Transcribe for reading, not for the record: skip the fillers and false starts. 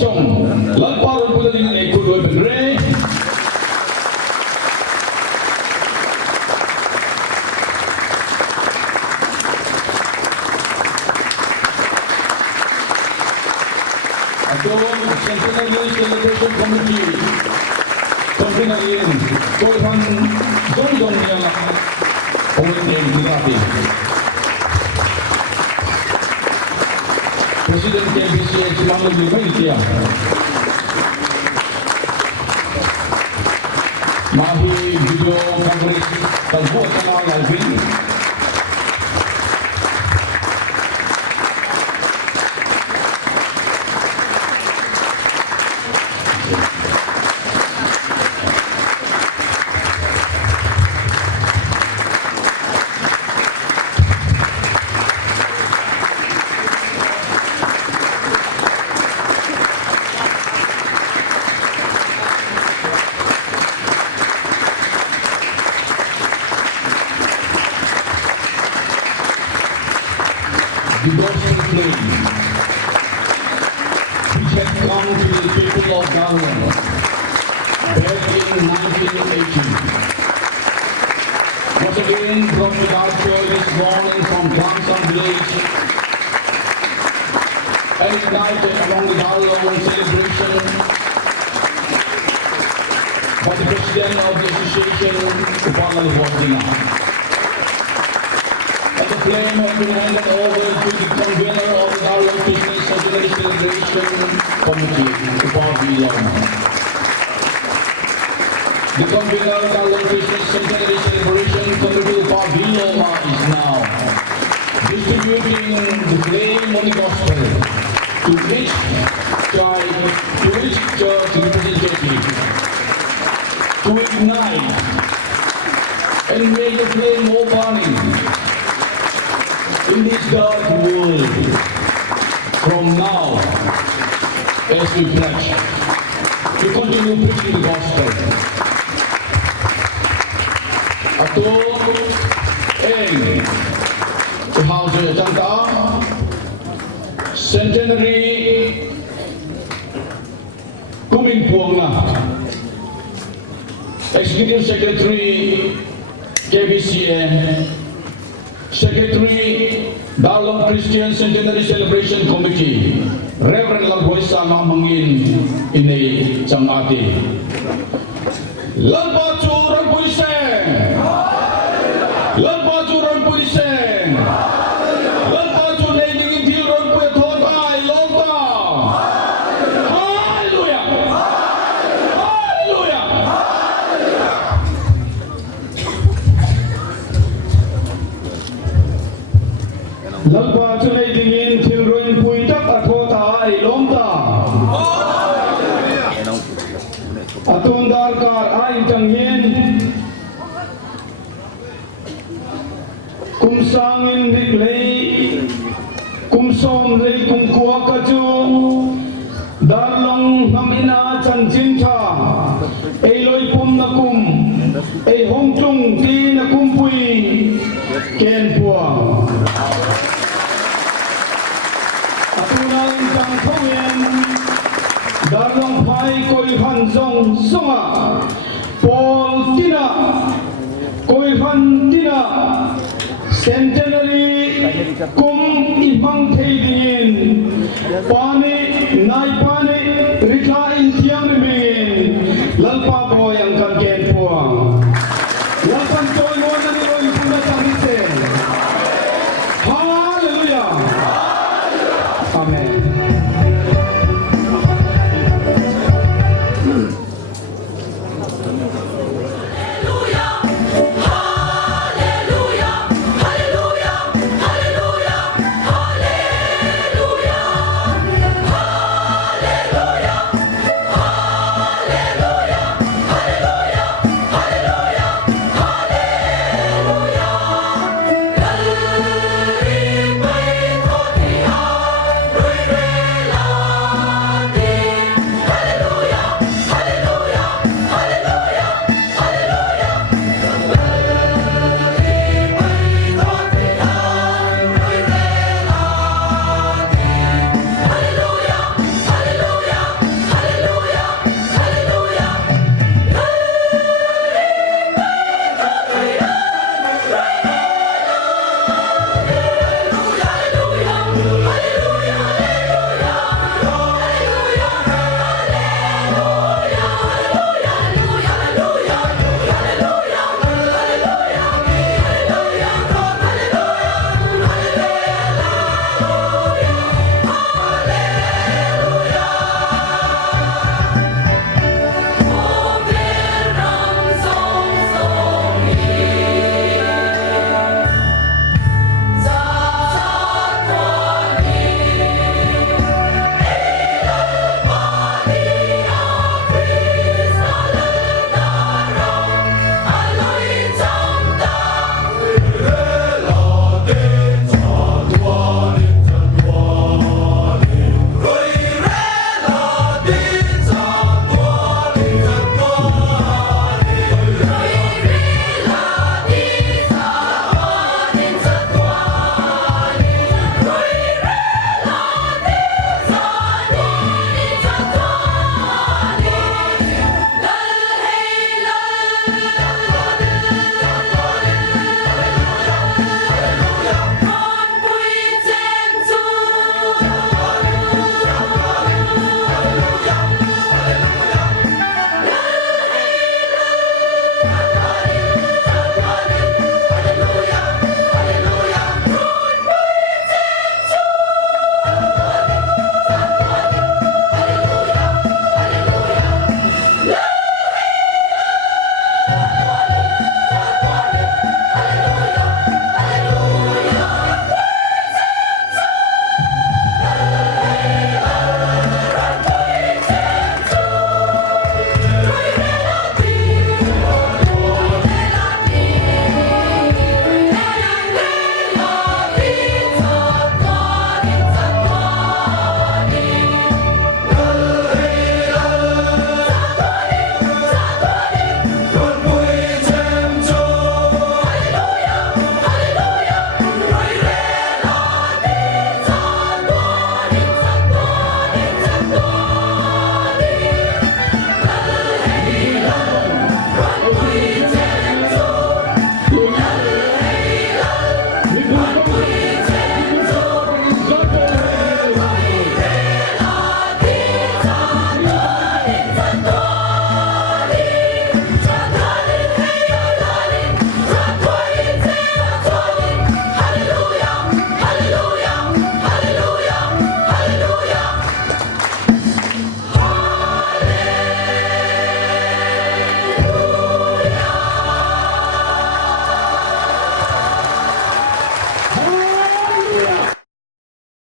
song. Lalparon pula dengan ikut dua bendera. Atau Centenary Celebration Committee pembinaan Tuhan Darlong yang pemimpin terapi. Presiden KBC selalu berbahagia. Mahi video kongres terbuat kanal lagi. The gospel flame, which had come to the people of Darlong back in 1980, was again brought to Darlong this morning from Darlong village and ignited among the Darlong celebration by the president of the association, Halleluiah. The flame has been handed over to the convener of the Darlong Business Centenary Celebration Committee, Darlong. The convener of the Darlong Business Centenary Celebration Committee, Darlong, is now distributing the flame of the gospel to each child, to each church representative, to ignite and make the flame more burning in this dark world. From now, as we pledge, we continue preaching the gospel. Ato, Hausa Jangka, Centenary, Kuming Puanga, Executive Secretary, KBCA, Secretary, Darlong Christian Centenary Celebration Committee, Reverend Lalboy Sama Mangin ini Camati. Lalbatu Rampuy Seng, Lalbatu Rampuy Seng, Lalbatu Nailing Intil Rampuy Thotai Longta. Halleluiah, Halleluiah. Lalpa tunay dingin tilruin puitak at hota ay lomta. Atun darkar ay tanghin. Kumsangin riklay. Kumsong lay kumkuha kaju. Darlong hamina chanjinta. Ay loy pum na kum. Ay hongtung ti na kumpuy. Ken puang. Atunang tang thongyen Darlong phai koi han zong songa Paul tina koi han tina Centenary kum ibang theidin pani nai pani ritla in tiang mingin lalpa boy ang kan ken puang